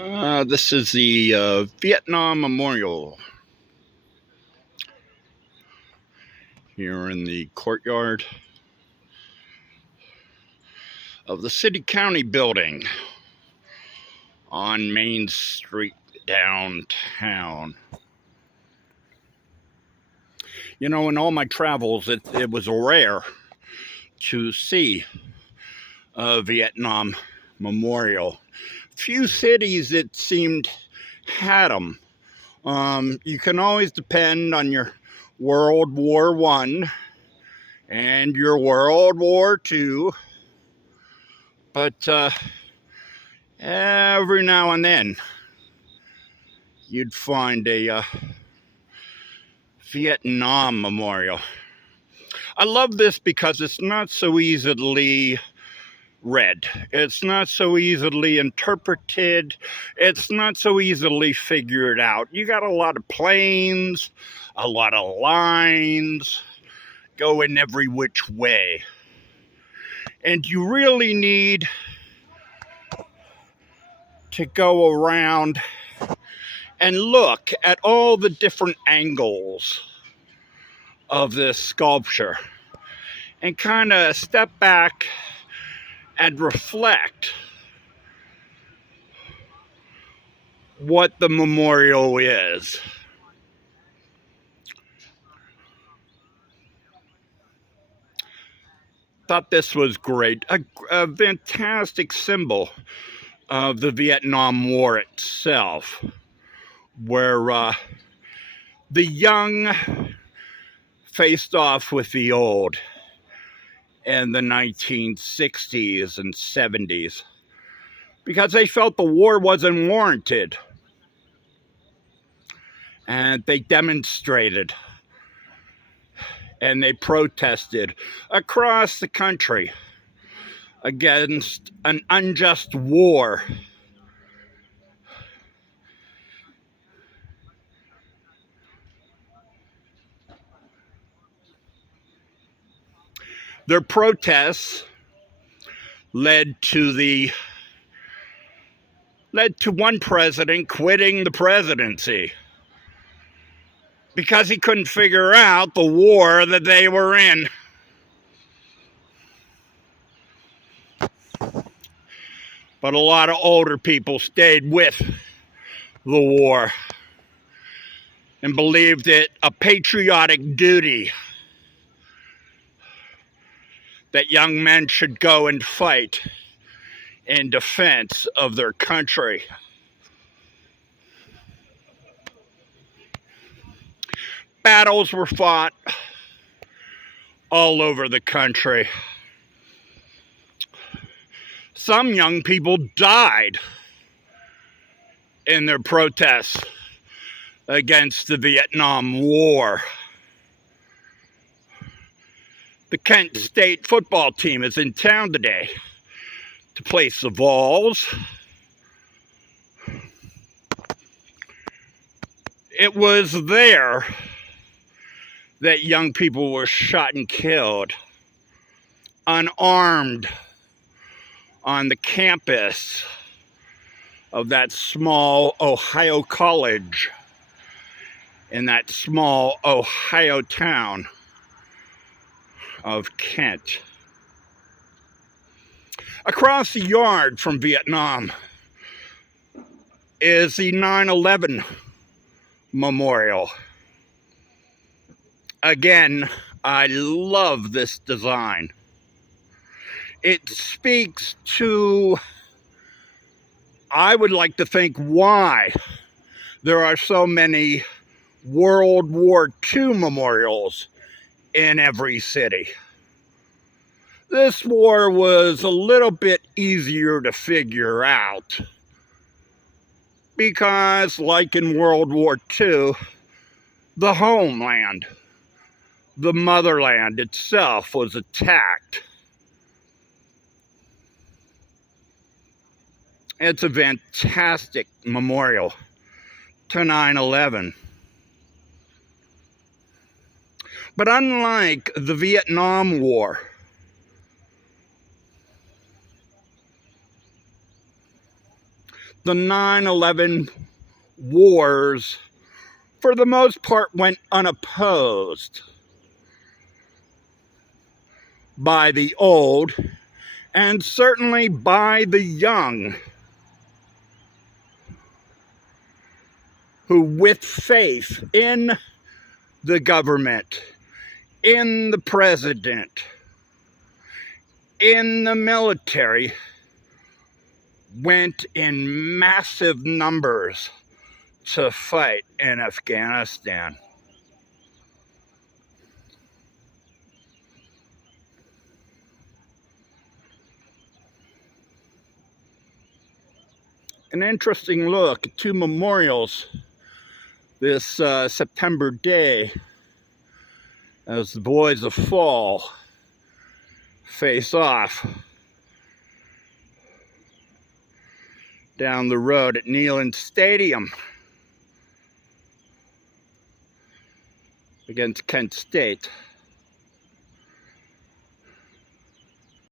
This is the Vietnam Memorial here in the courtyard of the City County building on Main Street downtown. You know, in all my travels, it was rare to see a Vietnam Memorial. Few cities, it seemed, had them. You can always depend on your World War I and your World War II, but every now and then you'd find a Vietnam Memorial. I love this because it's not so easily read. It's not so easily interpreted. It's not so easily figured out. You got a lot of planes, a lot of lines going every which way. And you really need to go around and look at all the different angles of this sculpture and kind of step back and reflect what the memorial is. Thought this was great. A fantastic symbol of the Vietnam War itself, where the young faced off with the old in the 1960s and 70s because they felt the war wasn't warranted. And they demonstrated and they protested across the country against an unjust war. Their protests led to one president quitting the presidency because he couldn't figure out the war that they were in. But a lot of older people stayed with the war and believed it a patriotic duty that young men should go and fight in defense of their country. Battles were fought all over the country. Some young people died in their protests against the Vietnam War. The Kent State football team is in town today to place the Vols. It was there that young people were shot and killed, unarmed, on the campus of that small Ohio college in that small Ohio town of Kent. Across the yard from Vietnam is the 9/11 Memorial. Again, I love this design. It speaks to, I would like to think, why there are so many World War II memorials in every city. This war was a little bit easier to figure out because, like in World War II, the homeland, the motherland itself, was attacked. It's a fantastic memorial to 9/11. But unlike the Vietnam War, the 9/11 wars, for the most part, went unopposed by the old and certainly by the young, who with faith in the government, in the president, in the military, went in massive numbers to fight in Afghanistan. An interesting look at two memorials this September day as the boys of fall face off down the road at Neyland Stadium against Kent State.